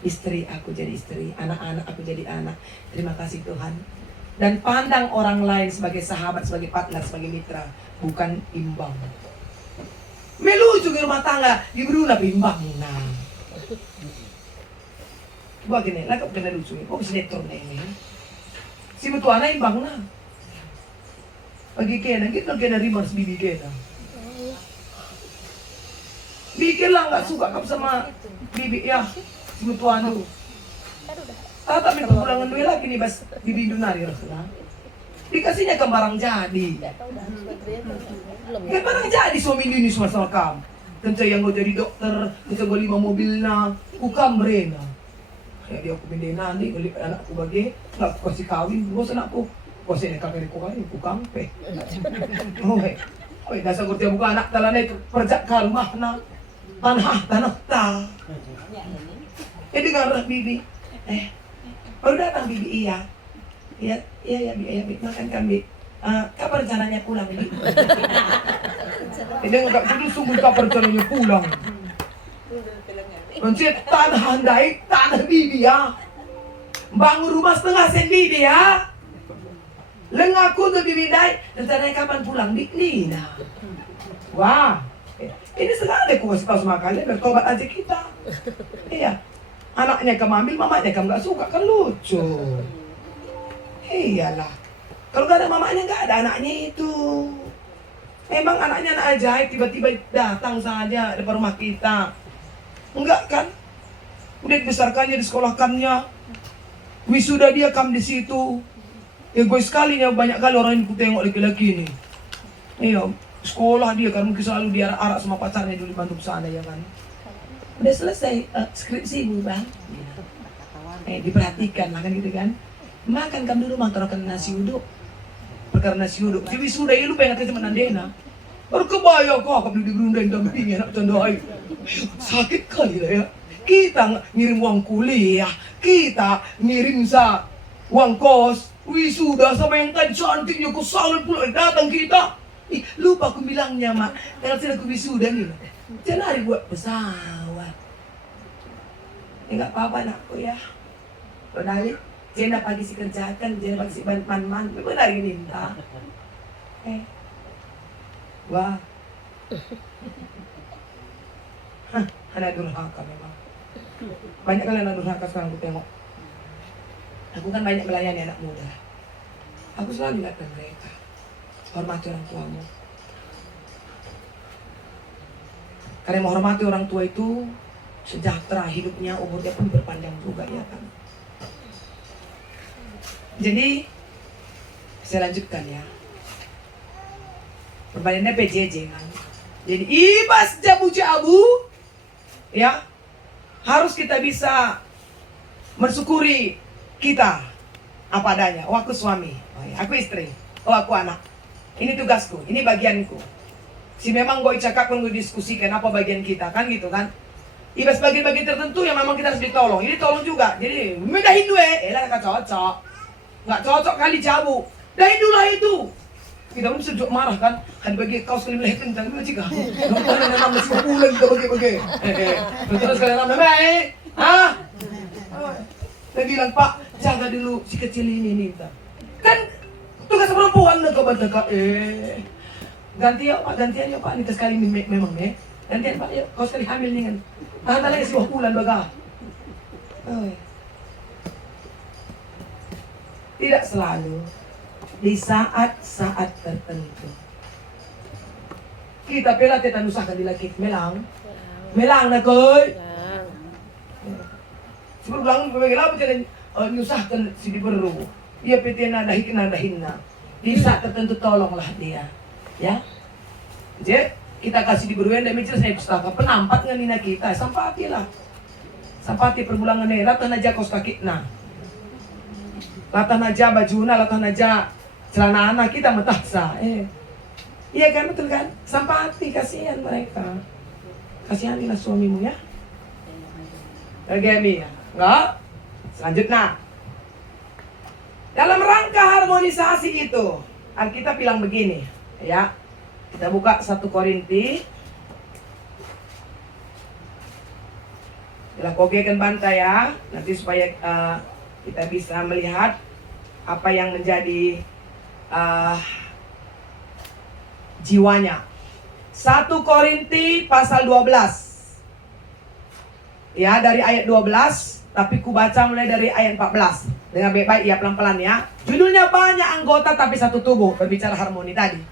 Istri aku jadi istri, anak-anak aku jadi anak. Terima kasih Tuhan. Dan pandang orang lain sebagai sahabat, sebagai partner, sebagai mitra, bukan imbang. Melucu di rumah tangga, diberi imbang. Nah, buat gini, lagi kena lucu. Kok sinetron ini? Si betuana imbang nah. Pagi kena, kita kena reverse bibi kena. Bikin lah nggak suka kap sama bibi ya, si mutuan tu. Tata minta pulangan dulu lagi nih bas bibi dunari rasulullah. Dikasihnya ke barang jadi. Ke barang jadi suami ini semasa kam. Tentu yang gue jadi dokter, tentu gue 5 mobil na, ukam merena. Kayak dia aku pindahin nanti, beli anakku bagi, nggak aku kasih kawin, gue anakku. Kasi nakakari ko kayo, kukampe. Oy, nasa kurtiya buka anak talana ito, perjak kalmah na. Tanah ta. Jadi garah bibi. Baru datang bibi iya. Iya, Bi, makan kan, Bi. Kapan rencananya pulang, Bi? Dia nggak dulu sungguh kapan rencananya pulang. Mencet tanah handai, tanah bibi ya. Bangun rumah setengah sen bibi ya. Lengaku tuh bibindai, rencananya kapan pulang? Nina. Wah, ini sekali aku kasih tahu sama kalian, bertobat aja kita. Iya, anaknya kamu ambil, mamanya kamu gak suka, kan lucu. Iyalah. Kalau nggak ada mamanya, nggak ada anaknya itu. Memang anaknya anak ajaib, tiba-tiba datang saja depan rumah kita. Enggak kan? Udah dibesarkannya, disekolahkannya. Wisuda dia kam di situ. Egois sekali ya, banyak kali orang ini ku tengok laki-laki ini. Iya, sekolah dia kan mungkin selalu diarak-arak sama pacarnya dulu di Bandung sana ya kan. Udah selesai skripsi bu bang. Diperhatikan lah kan gitu kan. Makan kam dulu taruhkan nasi uduk. Perkara nasi uduk. Si wisuda itu pengen ketemu nandena. Baru kebayang kok kam di berundeng dan pingin enak candai. Sakit kali lah ya. Kita ngirim uang kuliah, kita ngirim uang kos, wisuda sama yang tadi cantiknya kok salon pula datang kita. Lupa aku bilangnya mak, kalau sudah aku wisuda nih, jangan hari buat pesawat. Enggak apa-apa nakku ya. Padahal jangan pagi si kerjakan, jangan pagi si man-man, benar ini minta. Wah, anak durhaka memang. Banyak kali anak durhaka sekarang aku tengok. Aku kan banyak melayani anak muda. Aku selalu ingatkan mereka, hormati orang tuamu. Karena menghormati orang tua itu sejahtera hidupnya, umurnya pun berpanjang juga ya kan. Jadi saya lanjutkan ya. Pertanyaannya PJJ kan. Jadi ibas jabu-jabu ya. Harus kita bisa mensyukuri kita apa adanya. Oh aku suami, oh, ya. Aku istri, oh aku anak. Ini tugasku, ini bagianku. Si memang gue cakap pun gue diskusikan apa bagian kita kan gitu kan. Ibas bagian-bagian tertentu yang memang kita harus ditolong. Ini tolong juga. Jadi medahin duit, elah gak cocok. Gak cocok kali jabu. Dahin dulu lah itu. Kita pun sejuk marah kan. Kan bagi kaos kali melahirkan tentang dulu jika. Nonton yang nama masih bulan kita bagi-bagi. Terus kalian nama baik. Hah? Saya bilang Pak, jaga dulu si kecil ini nih. Kan tugas perempuan udah kau ganti ya Pak, gantian ya Pak. Ini sekali memang ya. Gantian Pak, yuk kau sekali hamil nih kan. Tahan lagi 10 bulan baga. Tidak selalu. Di saat-saat tertentu kita pela tetan usahakan dilakit melang na koy sebelum bilang pemegel apa jalan nyusahkan si diberu dia PT nadahin na di saat tertentu tolonglah dia ya. Jadi kita kasih diberuan dan mencari saya pustaka penampat nganina kita sampati lah sampati perbulangan latah naja kos kaki na latah naja bajuna latah naja celana anak kita metaksa. Iya kan, betul kan? Sampati, kasihan mereka. Kasihanilah suamimu ya. Lagi ya? Enggak? Selanjutnya. Dalam rangka harmonisasi itu, Alkitab bilang begini, ya. Kita buka 1 Korinti. Bila kogekan bantai ya, nanti supaya kita bisa melihat apa yang menjadi jiwanya. 1 Korinti pasal 12. Ya, dari ayat 12, tapi ku baca mulai dari ayat 14. Dengan baik-baik ya, pelan-pelan ya. Judulnya banyak anggota tapi satu tubuh, berbicara harmoni tadi.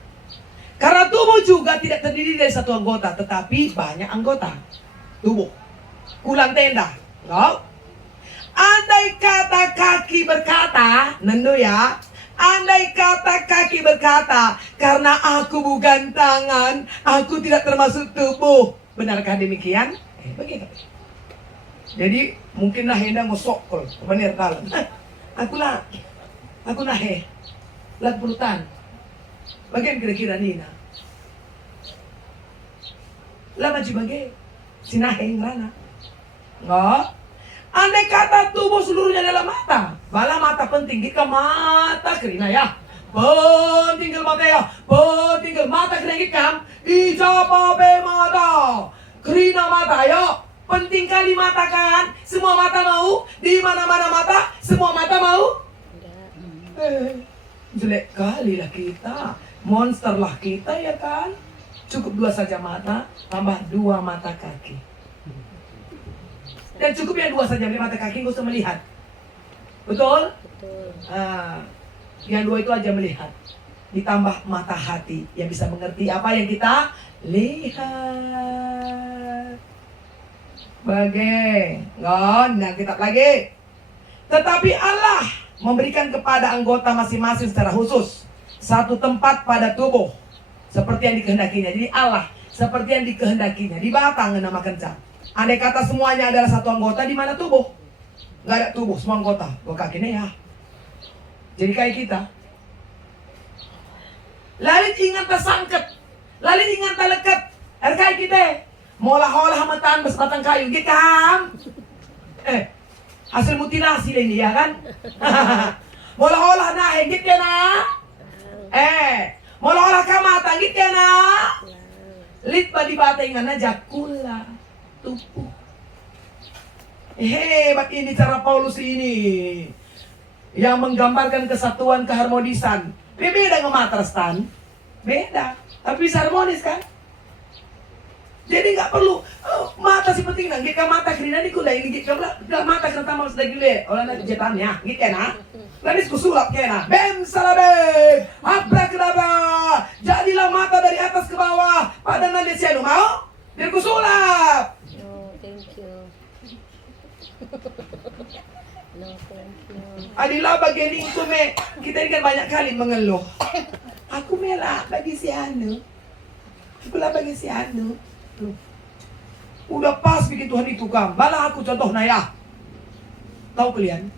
Karena tubuh juga tidak terdiri dari satu anggota, tetapi banyak anggota. Tubuh. Kulan tenda. No? Andai kata kaki berkata, nendu ya. Andai kata kaki berkata, karena aku bukan tangan, aku tidak termasuk tubuh. Benarkah demikian? Begitu. Jadi mungkinlah hendak ngosok benar talan. Aku lah lat pulutan. Bagian kira-kira Nina. Lah maju bagai sinaheng rana. Enggak. Andai kata tubuh seluruhnya adalah mata, bala mata penting kita mata kerina ya. Pentinggal mata ya, pentinggal mata kerina kita. Ijapa be mata, kerina mata ya. Penting kali mata kan, semua mata mau. Di mana-mana mata, semua mata mau. Jelek kali lah kita, monster lah kita ya kan. Cukup 2 saja mata, tambah 2 mata kaki. Dan cukup yang 2 saja mata kaki, gak usah melihat. Betul? Betul. Yang dua itu aja melihat. Ditambah mata hati yang bisa mengerti apa yang kita lihat. Nah kitab lagi. Tetapi Allah memberikan kepada anggota masing-masing secara khusus satu tempat pada tubuh seperti yang dikehendakinya. Jadi Allah seperti yang dikehendakinya. Di batang nama kencang. Andai kata semuanya adalah satu anggota, di mana tubuh? Gak ada tubuh, semua anggota. Gua kakinya ya. Jadi kayak kita. Lalit ingat tersangket, lalit ingat terleket. Kayak kita. Molah-olah hamatan batang kayu, gitu kan? Hasil mutilasi ini ya kan? Molah-olah nahe, gitu ya na? Molah-olah kamata, gitu ya na? Litba di batingan na jakula, tubuh. Hebat ini cara Paulus ini yang menggambarkan kesatuan, keharmonisan. Beda ngematrestan, beda, tapi bisa harmonis kan? Jadi nggak perlu mata si penting nang gika mata kerina di kula ini gika mata kerana tamal sudah gile orang nanti jetannya gika na lanis kusulap kena bem salabe abrakadabra jadilah mata dari atas ke bawah pada nanti siapa mau dia kusulap. No, thank you. No, thank you. Adilah bagian itu me kita ini kan banyak kali mengeluh. Aku melak bagi si Anu, aku lah bagi si Anu. Udah pas bikin Tuhan itu kam. Malah aku contoh Naya. Tahu kalian?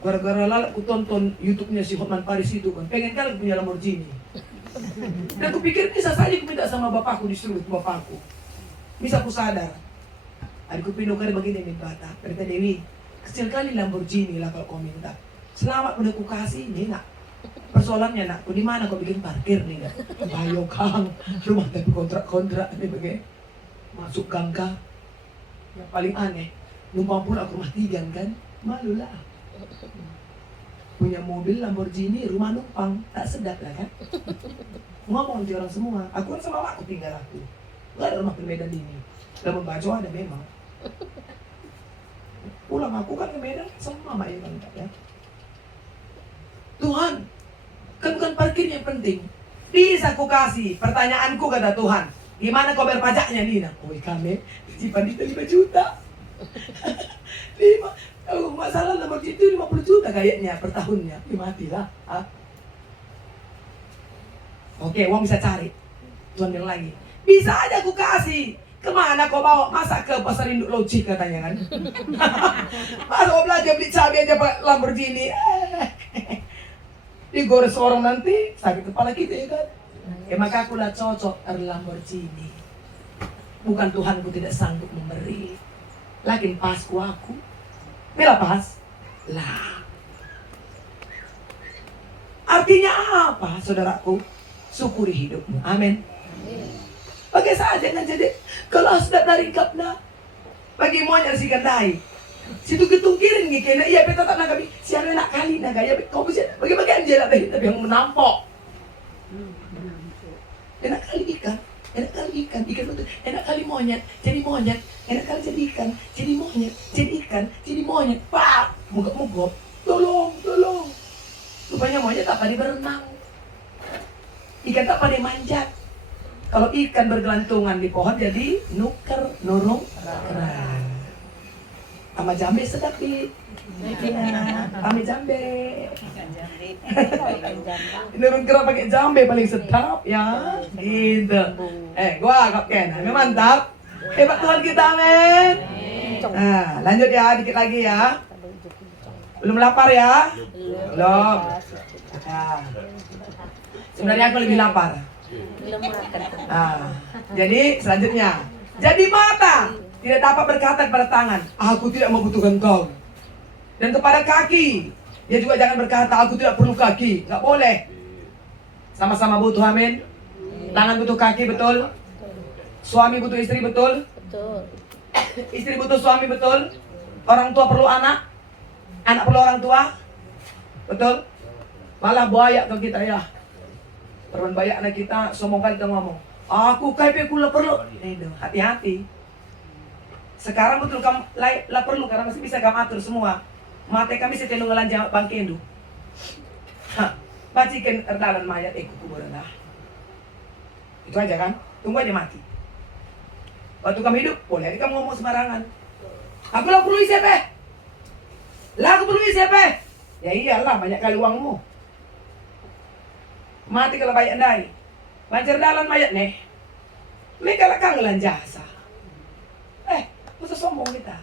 Gara-gara lalat aku tonton YouTube-nya si Hotman Paris itu kan. Pengen kali punya Lamborghini. Dan aku pikir bisa saja aku minta sama bapakku, disuruh bapakku. Bisa aku sadar. Adikku pindah kali begini minta bata. Berita Dewi, kecil kali Lamborghini lah kalau kau minta. Selamat udah ku kasih ini nak. Persoalannya nak, di mana kau bikin parkir nih kan? Bayo kang, rumah tapi kontrak nih bagai masuk gangga. Yang paling aneh, numpang pula ke rumah tiga kan? Malu lah. Punya mobil Lamborghini, rumah numpang, tak sedap lah kan? Ngomong di orang semua, aku kan sama aku tinggal aku. Gak ada rumah di Medan ini. Dalam baju ada memang. Pulang aku kan ke Medan sama mama yang ya. Tuhan, kan bukan parkir yang penting. Bisa ku kasih. Pertanyaanku kata Tuhan, gimana kau bayar pajaknya Nina? Oh kami, simpan di 5 juta. 5, masalah nomor itu 50 juta kayaknya per tahunnya. Matilah. Oke, uang bisa cari. Tuhan bilang lagi, bisa aja aku kasih. Kemana kau bawa? Masa ke pasar induk logik katanya kan? Masa kau belajar beli cabai aja pakai Lamborghini? Digores orang nanti sakit kepala kita ya kan? Maka aku lah cocok Lamborghini. Bukan Tuhanku tidak sanggup memberi. Lakin pasku aku. Bila pas? Lah. Artinya apa saudaraku? Syukuri hidupmu. Amin. Pakai saja kan jadi. Kalau sudah dari kapna. Bagi monyet si gandai. Situ ketungkirin nih kena iya beta tak nagabi siapa nak kali naga ya kau bisa bagi anjela tapi yang menampok enak kali ikan betul enak kali monyet jadi monyet enak kali jadi ikan jadi monyet jadi ikan jadi monyet pak mugop tolong rupanya monyet tak pada berenang ikan tak pada manjat kalau ikan bergelantungan di pohon jadi nuker nurung keran. Sama jambe sedap pi. Sama jambe. Nurun kerap pakai jambe paling sedap ya. Gitu. Gua anggap Ken. Mantap. Hebat Tuhan kita, amin. Nah, lanjut ya, dikit lagi ya. Belum lapar ya? Belum. Nah. Sebenarnya aku lebih lapar. Belum makan. Jadi selanjutnya. Jadi mata tidak dapat berkata kepada tangan, aku tidak membutuhkan kau. Dan kepada kaki, dia juga jangan berkata, aku tidak perlu kaki. Nggak boleh. Sama-sama butuh, amin. Tangan butuh kaki, betul. Suami butuh istri, betul. Betul. Istri butuh suami, betul. Orang tua perlu anak. Anak perlu orang tua. Betul. Malah banyak ke kita ya. Perban banyak anak kita, sombong kali kita ngomong. Aku kaya kula perlu. Hati-hati. Sekarang betul kamu lah perlu karena masih bisa kamu atur semua. Mate kami setenung ngelanja bangkendo. Bacikan erdalan mayat kuburan lah. Itu aja kan, tunggu aja mati. Waktu kamu hidup, boleh kamu ngomong sembarangan. Aku lah perlu siapa? Lah aku perlu siapa? Ya iyalah, banyak kali uangmu. Mati kalau banyak dai. Lancar dalan mayat nih. Mereka lah kangelan jasa. Masa sombong kita.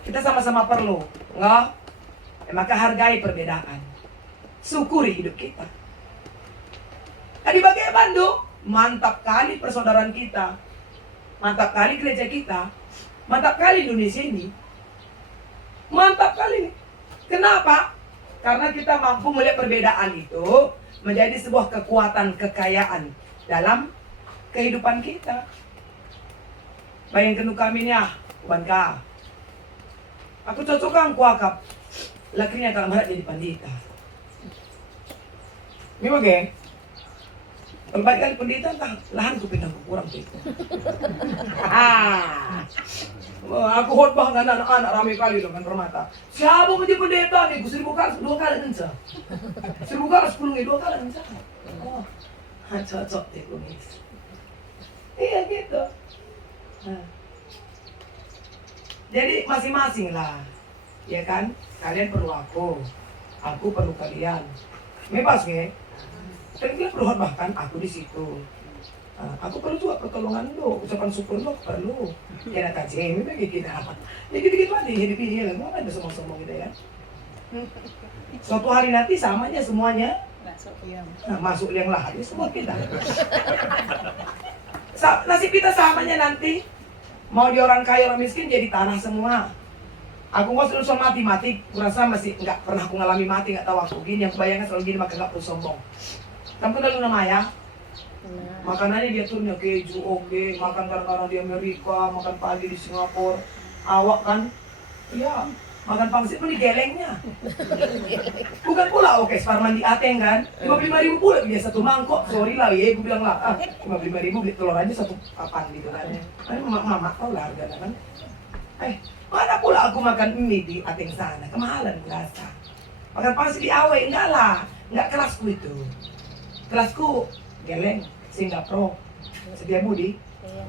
Kita sama-sama perlu, enggak? Maka hargai perbedaan. Syukuri hidup kita. Tadi bagian Bandung, mantap kali persaudaraan kita. Mantap kali gereja kita. Mantap kali Indonesia ini. Mantap kali. Kenapa? Karena kita mampu melihat perbedaan itu menjadi sebuah kekuatan, kekayaan dalam kehidupan kita. Bayangkan kami nih, Banka. Aku cocok kan kuakap. Lakinya kalau berat jadi pandita. Ini bagai. Kalau baik kali pendeta, lahan ku pindah kurang itu. Aku khotbah dengan anak-anak ramai kali dengan permata. Siapa menjadi pendeta nih? Ku 1000 kali, 2 kali nenca. 1000 kali 10 2 kali nenca. Oh, cocok deh kumis. Iya gitu. Jadi masing-masing lah, ya kan? Kalian perlu aku perlu kalian. Bebas nge? Kalian perlu bahkan aku di situ. Aku perlu juga pertolongan lo, ucapan syukur lo perlu. Kena kaji, memang gitu apa? Ya gitu-gitu aja hidup ini lah, mau ada sombong-sombong gitu ya. Suatu hari nanti samanya semuanya. Masuk yang lah, ini semua kita. Nasib kita samanya nanti. Mau di orang kaya orang miskin jadi tanah semua. Aku nggak selalu soal mati, kurasa masih nggak pernah aku ngalami mati, nggak tahu aku gini. Yang bayangkan selalu gini maka nggak perlu sombong. Kamu kenal Luna Maya? Makanannya dia tuh keju, oke, makan kadang-kadang di Amerika, makan pagi di Singapura. Awak kan? Iya, makan pangsit pun di gelengnya. Bukan pula oke, Sparman di Ateng kan? 55.000 pula dia satu mangkok. Sorry lah ya, gue bilang lah, 55.000 beli telur aja satu papan gitu kan. Mama tau lah harganya kan. Mana pula aku makan mie di Ateng sana, kemahalan kurasa. Makan pangsit di Awe, enggak lah, enggak kelasku itu. Kelasku geleng, Singapura, setia budi.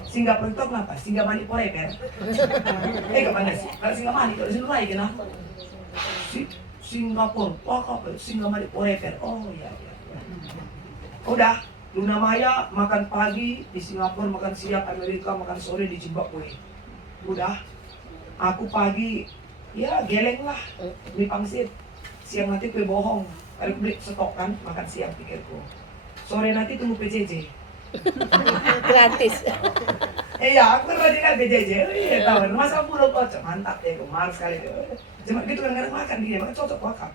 Singapura itu kenapa? Singamani forever. Kemana sih? Kalau Singamani, kalau Singamani kenapa? Singapura, wah apa? Singamani forever. Oh iya. Udah, Luna Maya makan pagi di Singapura, makan siang Amerika, makan sore di Zimbabwe. Udah, aku pagi, ya geleng lah, beli pangsit. Siang nanti kue bohong, kalau beli stok kan, makan siang pikirku. Sore nanti tunggu PJJ. Gratis. Iya, aku kan rajin kan PJJ. Iya, tahu. Masa pulau kocok, mantap ya, mahal sekali tuh. Cuma gitu kan kadang makan dia, makan cocok wakaf.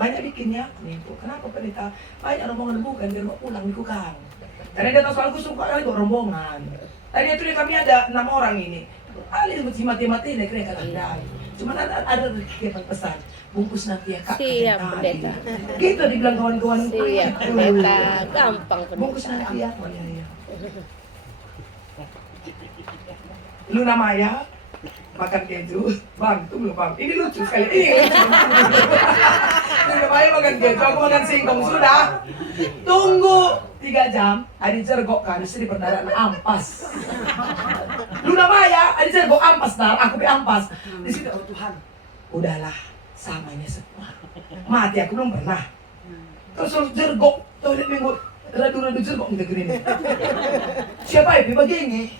Banyak bikinnya, nih kenapa pendeta? Banyak rombongan bukan, dia mau pulang di kukang. Karena dia tahu soalku suka kali kok rombongan. Tadi itu kami ada 6 orang ini. Ali mati mati nih kira kata cuma ada kegiatan pesan bungkus nanti ya kak. Siap pendeta. Gitu dibilang kawan-kawan. Siap pendeta, gampang Bungkus pendeta. nanti ya. Oh, iya. Luna Maya makan keju, bang, tunggu bang. Ini lucu sekali. Ini Luna Maya makan keju, aku makan singkong sudah. Tunggu 3 jam, ada jergok kan, istri perdana ampas. Luna Maya, ada jergok ampas dah, aku ampas. Di situ oh Tuhan, udahlah, samanya semua. Mati aku belum pernah. Terus jergok, toilet minggu, radu-radu jergok gitu gini. Siapa ya? Begini.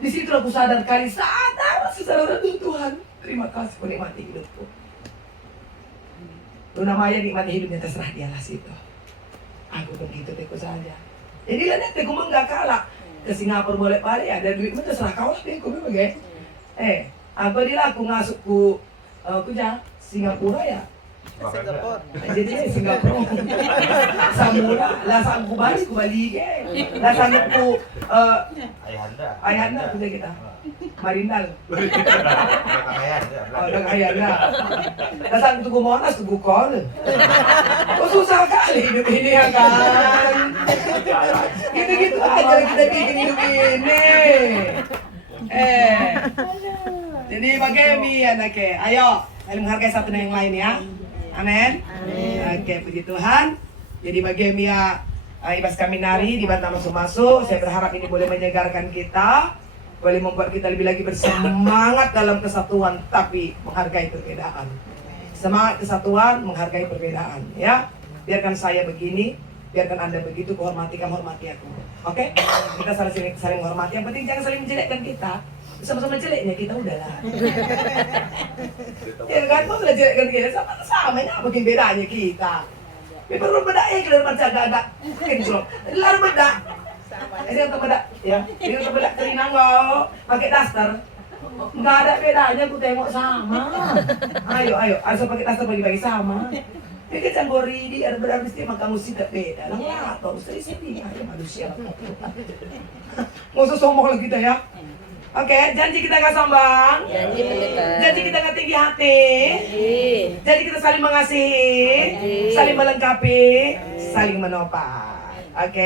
Di situ aku sadar sadar Tuhan. Terima kasih kau nikmati hidupku. Luna Maya nikmati hidupnya terserah dialah situ. Aku begitu teku saja. Jadi lihat teku mah nggak kalah. Ke Singapura boleh balik ada duit mah terserah kau lah teku memang ya. Aku aku ngasuk ku Singapura ya. Jadi Singapura. Samula lah sangku balik ku balik lah sangku ayahanda punya kita. Marindal. Oh, udah ayahanda. Lah sangku tugu Monas tugu Kol. Oh susah kali hidup ini ya kan. Gitu-gitu aja kita bikin hidup ini. Jadi bagaimana anaknya? Ayo, saling menghargai satu dan yang lain ya. Amin. Oke, puji Tuhan. Jadi bagi Mia Ibas Kaminari di Batam masuk-masuk, saya berharap ini boleh menyegarkan kita, boleh membuat kita lebih lagi bersemangat dalam kesatuan, tapi menghargai perbedaan. Semangat kesatuan, menghargai perbedaan, ya. Biarkan saya begini, biarkan Anda begitu, hormati aku. Oke? Kita saling menghormati. Yang penting jangan saling menjelekkan kita. Sama-sama jeleknya kita udahlah. Ya kan, mau jelekkan kita sama-sama, ini apa bedanya kita? Ya perlu beda kalau macam agak-agak kenclong. Lalu beda. Ini untuk beda, ya. Ini untuk beda kerinang kau pakai daster. Enggak ada bedanya, aku tengok sama. Ayo, harus pakai daster bagi-bagi sama. Ini kan gori di ada beda mesti makan mesti tak beda. Lah, atau mesti sini ada manusia. Ngusah sombong lagi kita ya. Oke, janji kita gak sombong. Janji pendeta. Janji kita gak tinggi hati. Janji kita saling mengasihi, saling melengkapi, saling menopang. Oke.